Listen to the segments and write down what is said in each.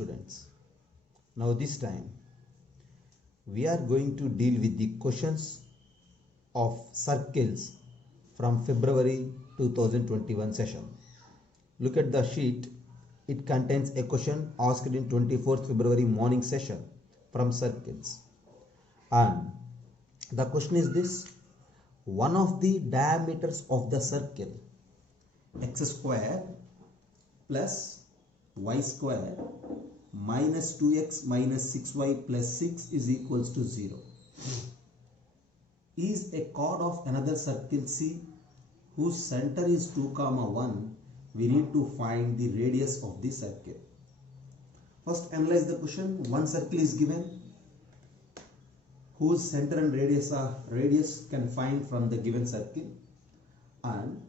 students. Now this time we are going to deal with the questions of circles from February 2021 session. Look at the sheet. It contains a question asked in 24th February morning session from circles. And the question is this: one of the diameters of the circle x square plus y square minus 2x minus 6y plus 6 is equals to 0 is a chord of another circle C whose center is 2, 1. We need to find the radius of the circle. First analyze the question. One circle is given whose center and radius can find from the given circle, and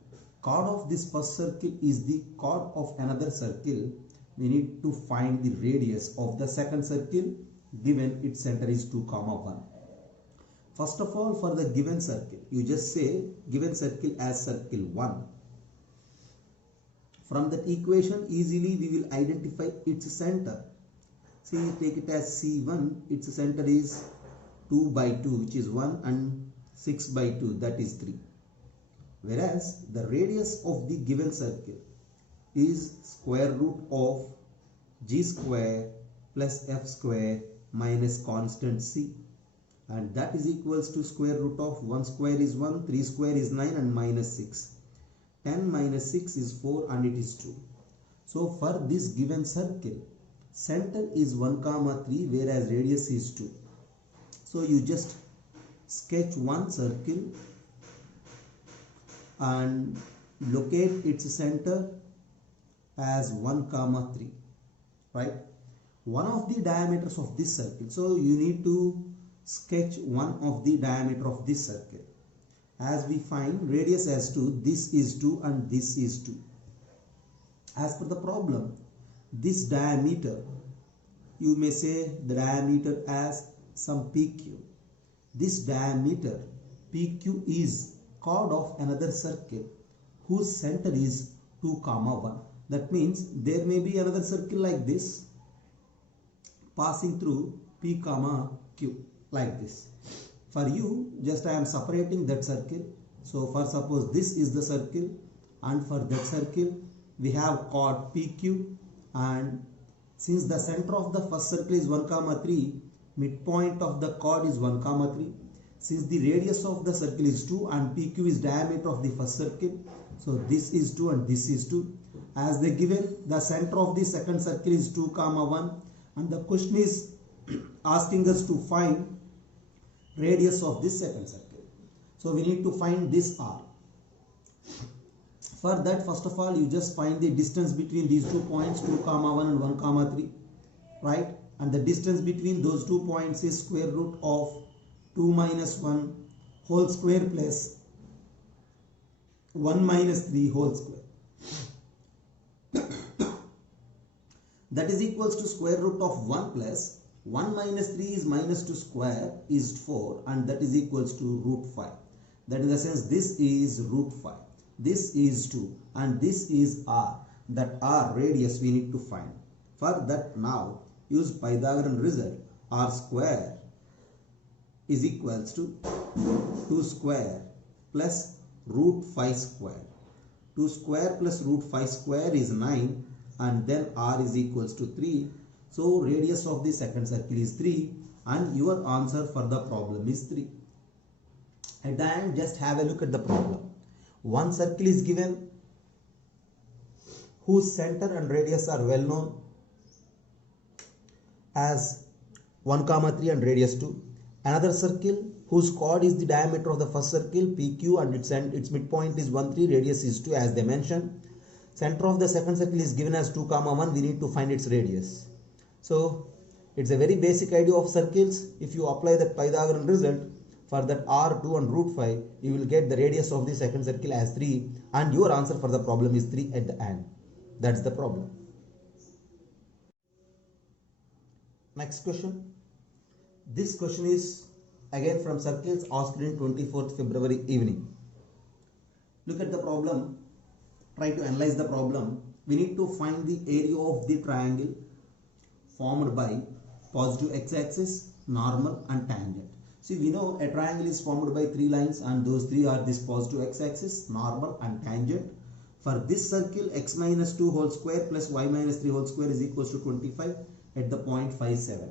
chord of this first circle is the chord of another circle. We need to find the radius of the second circle given its center is 2, 1. First of all, for the given circle, you just say given circle as circle 1. From that equation, easily we will identify its center. See, take it as C1, its center is 2 by 2, which is 1, and 6 by 2, that is 3. Whereas the radius of the given circle is square root of g square plus f square minus constant c, and that is equals to square root of 1 square is 1, 3 square is 9, and minus 6. 10 minus 6 is 4 and it is 2. So for this given circle, center is 1, 3, whereas radius is 2. So you just sketch one circle and locate its center as 1, 3, right? One of the diameters of this circle. So you need to sketch one of the diameter of this circle. As we find radius as 2, this is 2 and this is 2. As per the problem, this diameter, you may say the diameter as some PQ. This diameter PQ is chord of another circle whose center is 2, 1. That means there may be another circle like this passing through P, Q like this. For you, just I am separating that circle. So for suppose this is the circle, and for that circle we have chord PQ, and since the center of the first circle is 1, 3, midpoint of the chord is 1, 3. Since the radius of the circle is 2 and PQ is diameter of the first circle, so this is 2 and this is 2. As they given, the center of the second circle is 2, 1, and the question is asking us to find radius of this second circle. So we need to find this R. For that, first of all, you just find the distance between these 2 points, 2, 1 and 1, 3, right? And the distance between those 2 points is square root of 2 minus 1 whole square plus 1 minus 3 whole square. That is equals to square root of 1 plus 1 minus 3 is minus 2 square is 4, and that is equals to root 5. That in the sense this is root 5. This is 2 and this is R. That R radius we need to find. For that, now use Pythagorean result. R square is equals to 2 square plus root 5 square. 2 square plus root 5 square is 9, and then R is equals to 3. So radius of the second circle is 3, and your answer for the problem is 3. At the end, just have a look at the problem. One circle is given whose center and radius are well known as 1, 3 and radius 2. Another circle whose chord is the diameter of the first circle PQ, and its midpoint is 1, 3, radius is 2 as they mentioned. Center of the second circle is given as 2, 1. We need to find its radius. So it's a very basic idea of circles. If you apply that Pythagorean result for that R2 and root 5, you will get the radius of the second circle as 3, and your answer for the problem is 3 at the end. That's the problem. Next question. This question is again from circles asked in 24th February evening. Look at the problem. Try to analyze the problem. We need to find the area of the triangle formed by positive x-axis, normal and tangent. See, we know a triangle is formed by three lines and those three are this positive x-axis, normal and tangent. For this circle, x minus 2 whole square plus y minus 3 whole square is equals to 25 at the point 57.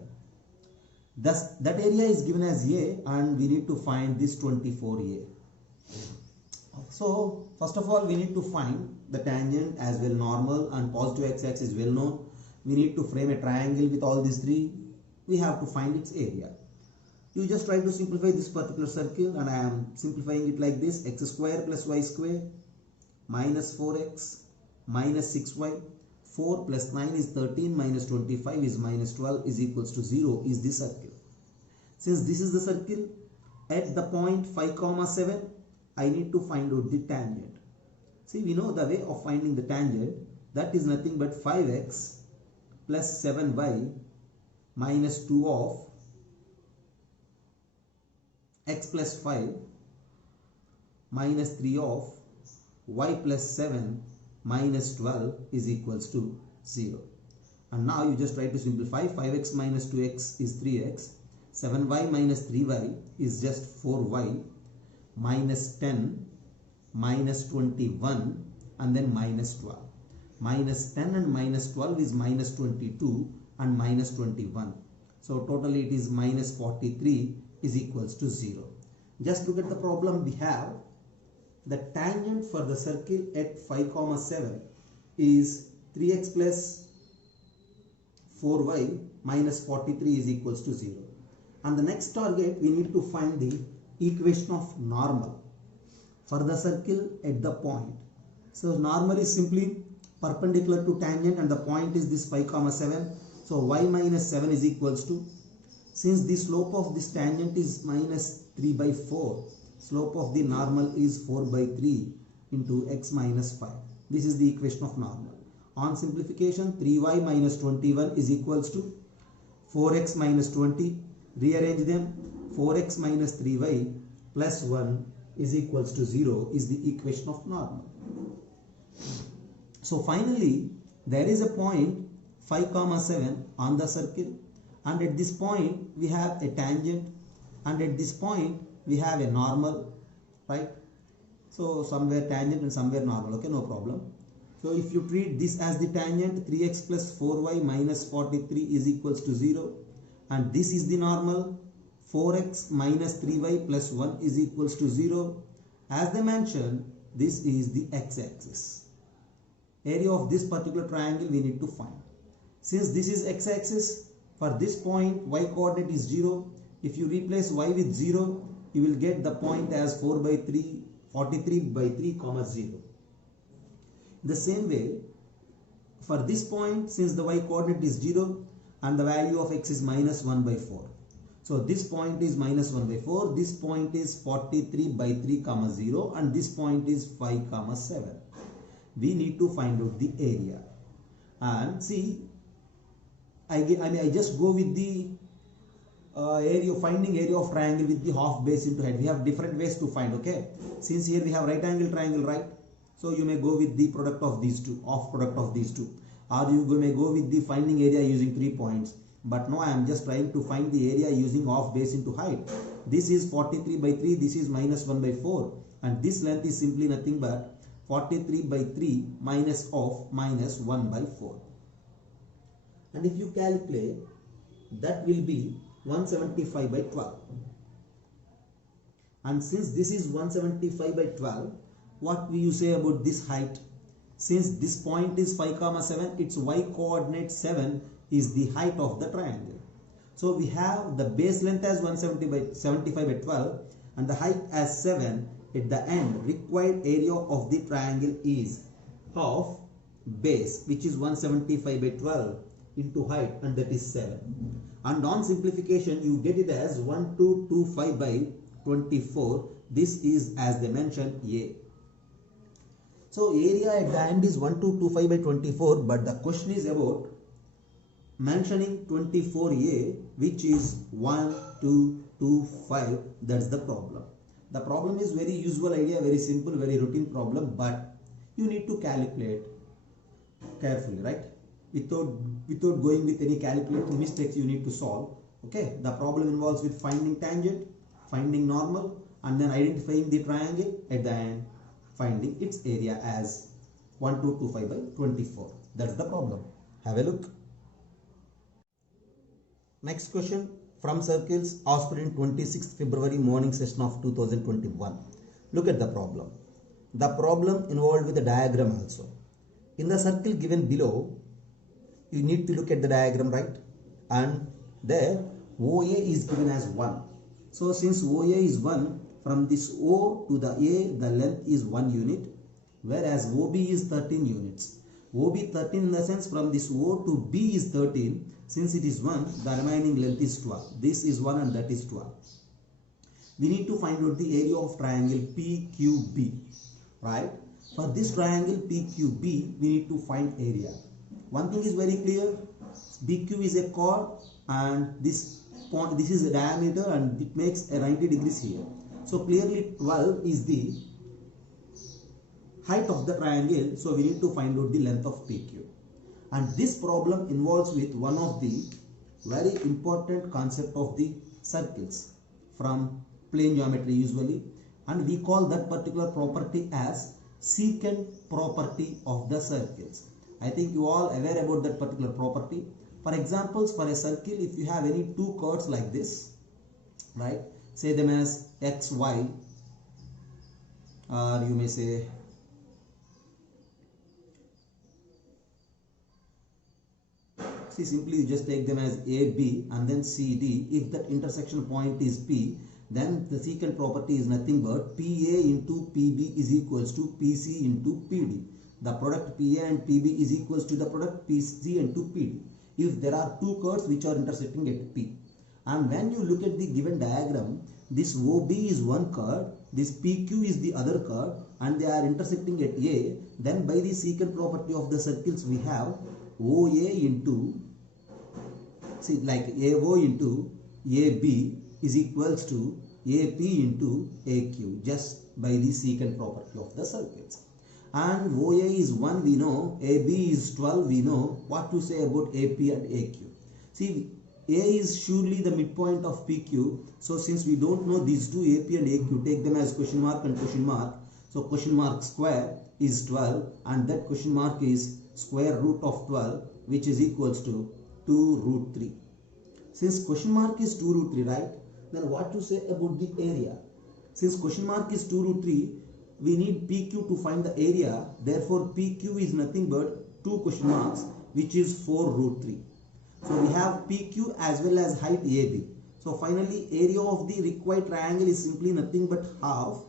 Thus, that area is given as A and we need to find this 24A. So, first of all, we need to find the tangent as well normal and positive x-axis well known. We need to frame a triangle with all these three. We have to find its area. You just try to simplify this particular circle and I am simplifying it like this. X square plus y square minus 4x minus 6y. 4 plus 9 is 13 minus 25 is minus 12 is equals to 0 is the circle. Since this is the circle, at the point 5, 7, I need to find out the tangent. See, we know the way of finding the tangent. That is nothing but 5x plus 7y minus 2 of x plus 5 minus 3 of y plus 7 minus 12 is equals to 0. And now you just try to simplify. 5x minus 2x is 3x. 7y minus 3y is just 4y minus 10 minus 21 and then minus 12. Minus 10 and minus 12 is minus 22 and minus 21. So totally it is minus 43 is equals to 0. Just look at the problem we have. The tangent for the circle at 5, 7 is 3x plus 4y minus 43 is equals to 0. And the next target, we need to find the equation of normal for the circle at the point. So normal is simply perpendicular to tangent and the point is this 5, 7. So y minus 7 is equals to, since the slope of this tangent is minus 3 by 4, slope of the normal is 4 by 3 into x minus 5. This is the equation of normal. On simplification, 3y minus 21 is equals to 4x minus 20. Rearrange them. 4x minus 3y plus 1 is equals to 0 is the equation of normal. So finally, there is a point 5, 7 on the circle, and at this point we have a tangent, and at this point we have a normal, right? So somewhere tangent and somewhere normal, okay, no problem. So if you treat this as the tangent, 3x plus 4y minus 43 is equals to 0, and this is the normal, 4x minus 3y plus 1 is equals to 0. As they mentioned, this is the x-axis. Area of this particular triangle we need to find. Since this is x-axis, for this point y coordinate is 0. If you replace y with 0, you will get the point as 4 by 3, 43 by 3, 0. The same way, for this point, since the y coordinate is 0 and the value of x is minus 1 by 4. So this point is minus 1 by 4, this point is 43 by 3, 0 and this point is 5, 7. We need to find out the area. And see, I just go with the finding area of triangle with the half base into height. We have different ways to find, okay? Since here we have right angle triangle, right? So you may go with the product of these two, off product of these two. Or you may go with the finding area using 3 points. But no, I am just trying to find the area using half base into height. This is 43 by 3, this is minus 1 by 4. And this length is simply nothing but 43 by 3 minus of minus 1 by 4. And if you calculate, that will be 175 by 12. And since this is 175 by 12, what will you say about this height? Since this point is 5, 7, its y coordinate 7 is the height of the triangle. So we have the base length as 175 by 12 and the height as 7. At the end, required area of the triangle is half base, which is 175 by 12 into height, and that is 7. And on simplification, you get it as 1225 by 24. This is, as they mentioned, A. So area at the end is 1225 by 24, but the question is about mentioning 24A, which is 1225. That's the problem. The problem is very usual idea, very simple, very routine problem, but you need to calculate carefully, right? Without without going with any calculated mistakes you need to solve. Okay, the problem involves with finding tangent, finding normal, and then identifying the triangle, at the end finding its area as 1225 by 24. That's the problem. Have a look. Next question from circles asked in 26th February morning session of 2021. Look at the problem. The problem involved with the diagram also. In the circle given below, you need to look at the diagram, right? And there OA is given as 1. So since OA is 1, from this O to the A, the length is 1 unit, whereas OB is 13 units. OB 13 in the sense from this O to B is 13. Since it is 1, the remaining length is 12. This is 1 and that is 12. We need to find out the area of triangle PQB, right? For this triangle PQB, we need to find area. One thing is very clear, BQ is a chord and this point, this is the diameter and it makes a 90 degrees here. So clearly 12 is the height of the triangle, so we need to find out the length of PQ. And this problem involves with one of the very important concept of the circles from plane geometry usually, and we call that particular property as secant property of the circles. I think you all aware about that particular property. For examples, for a circle, if you have any two chords like this, right, say them as x, y, or you may say simply you just take them as A, B and then C, D. If that intersection point is P, then the secant property is nothing but PA into PB is equals to PC into PD. The product PA and PB is equals to the product PC into PD. If there are two curves which are intersecting at P. And when you look at the given diagram, this OB is one curve, this PQ is the other curve, and they are intersecting at A, then by the secant property of the circles we have OA into, see, like AO into AB is equals to AP into AQ, just by the secant property of the circles. And OA is 1 we know, AB is 12 we know. What to say about AP and AQ? See, A is surely the midpoint of PQ. So since we don't know these two, AP and AQ, take them as question mark and question mark. So question mark square is 12 and that question mark is square root of 12, which is equals to 2 root 3. Since question mark is 2 root 3, right? Then what to say about the area? Since question mark is 2 root 3, we need PQ to find the area. Therefore, PQ is nothing but 2 question marks, which is 4 root 3. So we have PQ as well as height AB. So finally, area of the required triangle is simply nothing but half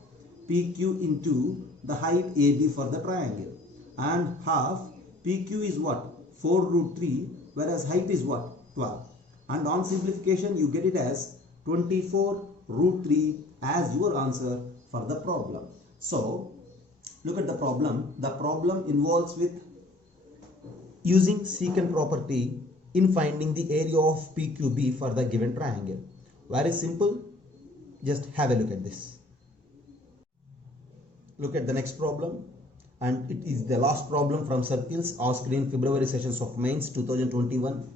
PQ into the height AB for the triangle. And half PQ is what? 4 root 3, whereas height is what? 12. And on simplification, you get it as 24 root 3 as your answer for the problem. So, look at the problem. The problem involves with using secant property in finding the area of PQB for the given triangle. Very simple. Just have a look at this. Look at the next problem. And it is the last problem from circles asked in February sessions of mains 2021.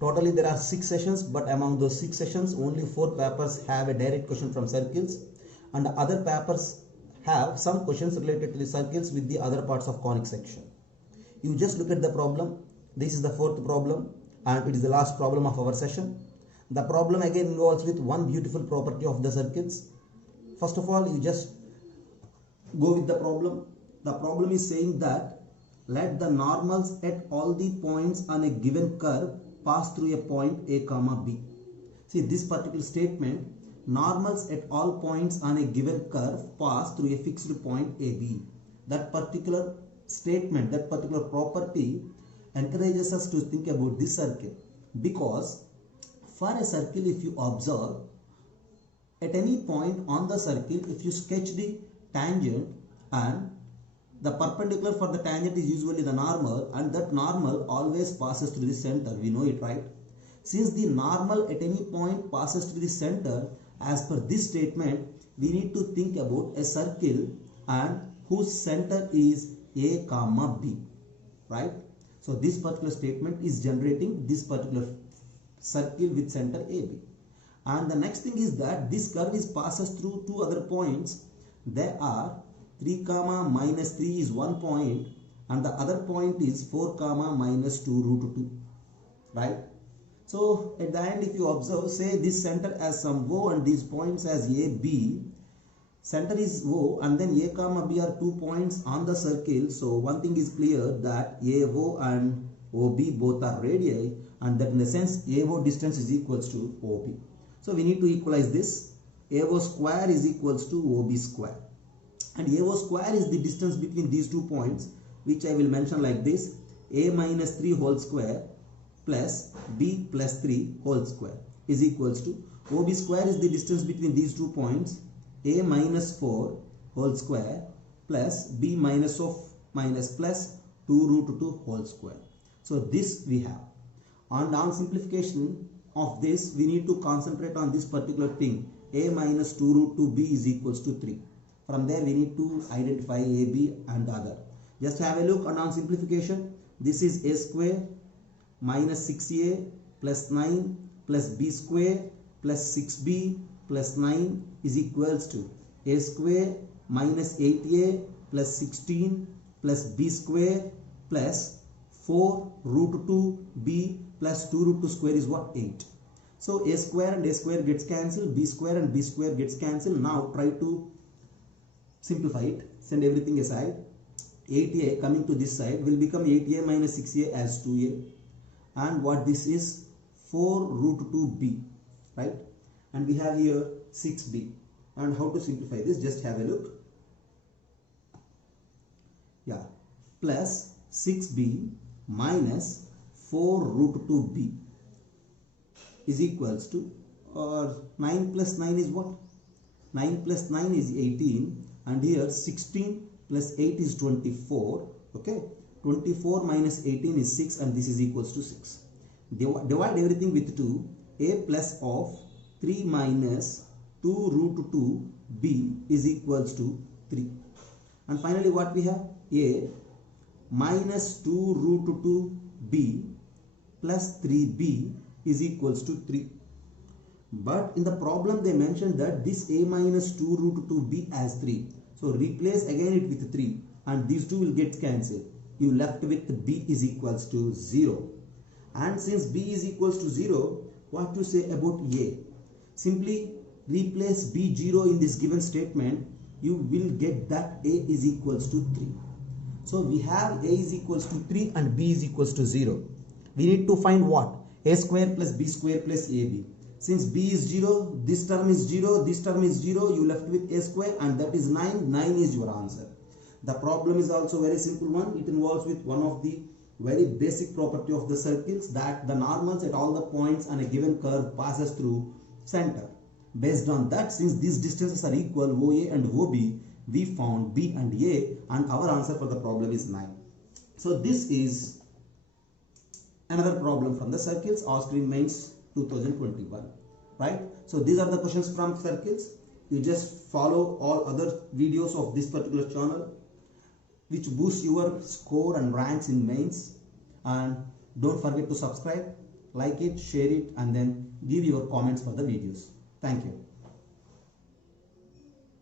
Totally there are 6 sessions, but among those 6 sessions only 4 papers have a direct question from circles and the other papers have some questions related to the circles with the other parts of conic section. You just look at the problem. This is the 4th problem and it is the last problem of our session. The problem again involves with one beautiful property of the circles. First of all, you just go with the problem. The problem is saying that let the normals at all the points on a given curve pass through a point A comma B. See this particular statement, normals at all points on a given curve pass through a fixed point AB. That particular statement, that particular property encourages us to think about this circle, because for a circle, if you observe at any point on the circle, if you sketch the tangent and the perpendicular for the tangent is usually the normal, and that normal always passes through the center. We know it, right? Since the normal at any point passes through the center, as per this statement, we need to think about a circle and whose center is A comma B, right? So this particular statement is generating this particular circle with center AB. And the next thing is that this curve is passes through two other points. There are 3 comma minus 3 is one point, and the other point is 4 comma minus 2 root 2, right? So at the end, if you observe, say this center as some O and these points as A, B. Center is O and then A comma B are 2 points on the circle. So one thing is clear, that AO and OB both are radii, and that in the sense AO distance is equals to OB. So we need to equalize this. AO square is equals to OB square. And AO square is the distance between these 2 points, which I will mention like this: A minus 3 whole square plus B plus 3 whole square is equals to OB square is the distance between these 2 points, A minus 4 whole square plus B minus of minus plus 2 root 2 whole square. So this we have. On simplification of this, we need to concentrate on this particular thing. A minus 2 root 2 B is equals to 3. From there we need to identify A, B and the other. Just have a look on simplification. This is A square minus 6A plus 9 plus B square plus 6B plus 9 is equals to A square minus 8A plus 16 plus B square plus 4 root 2B plus 2 root 2 square is what? 8. So A square and A square gets cancelled, B square and B square gets cancelled. Now try to simplify it, send everything aside. 8A coming to this side will become 8A minus 6A as 2A, and what this is 4 root 2B, right? And we have here 6B. And how to simplify this? Just have a look. Yeah, plus 6B minus 4 root 2B is equals to, or 9 plus 9 is what? 9 plus 9 is 18, and here 16 plus 8 is 24. Okay, 24 minus 18 is 6, and this is equals to 6. Divide everything with 2. A plus of 3 minus 2 root 2 B is equals to 3. And finally what we have? A minus 2 root 2 B plus 3B is equals to 3. But in the problem they mentioned that this A minus 2 root 2B as 3. So replace again it with 3, and these two will get cancelled. You left with B is equals to 0. And since B is equals to 0, what to say about A? Simply replace B0 in this given statement. You will get that A is equals to 3. So we have A is equals to 3 and B is equals to 0. We need to find what? A square plus B square plus AB. Since B is 0, this term is 0, this term is 0, you left with A square, and that is 9. 9 is your answer. The problem is also very simple one. It involves with one of the very basic property of the circles, that the normals at all the points on a given curve passes through center. Based on that, since these distances are equal, OA and OB, we found B and A, and our answer for the problem is 9. So this is another problem from the circles asked in mains 2021, right? So these are the questions from circles. You just follow all other videos of this particular channel, which boosts your score and ranks in mains. And don't forget to subscribe, like it, share it, and then give your comments for the videos. Thank you.